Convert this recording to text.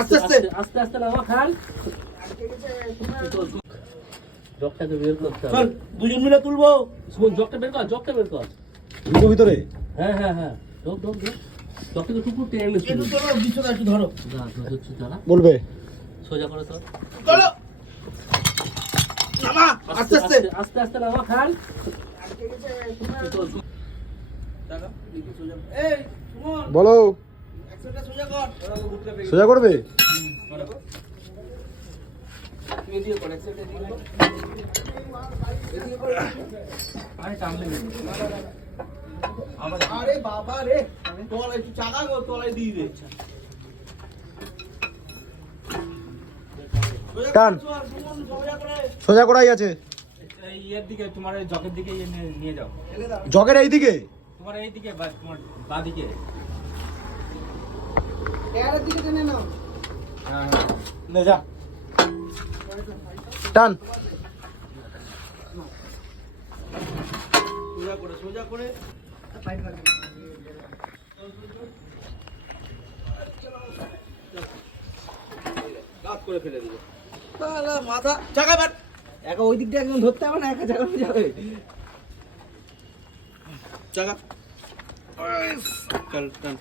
আস্তে আস্তে আস্তে আস্তে নামা খান। জগটাকে বের করতে হবে। চল দুজন মিলে তুলবো। শুন, জগটা বের কর, জগটা বের কর। ভিতরে হ্যাঁ হ্যাঁ হ্যাঁ, ঢোক ঢোক ঢোক। জগটাকে টুকুর টেনে নে। একটু চলো, বিছানা একটু ধরো। যা ধরছি দাঁড়া। বলবে সোজা করে তো। চলো নামা আস্তে আস্তে আস্তে আস্তে নামা খান। এই সুমন বলো একসাথে সোজা কর। সোজা করবে এদিকে কর, একসাথে এদিকে কর। এদিকে কর। আরে টানলে আরে বাবা রে, তলায় একটু চাকা গো, তলায় দিয়ে দে। টান। সুমন সোজা করে সোজা করাই আছে। ইয়ের দিকে তোমার ওই জকের দিকে নিয়ে যাও, ফেলে দাও। জগের এইদিকে তোমার এই দিকে বা তোমার বাঁ দিকে। টায়ারের দিকে টেনে নাও। হ্যাঁ হ্যাঁ, নে যা টান সোজা করে সোজা করে দাঁত করে ফেলে দিল। তাহলে মাথা চাকা বাট একা ওই দিকটা একদম ধরতে হবে না, একা চাকা যাবে চাকা। চল টান।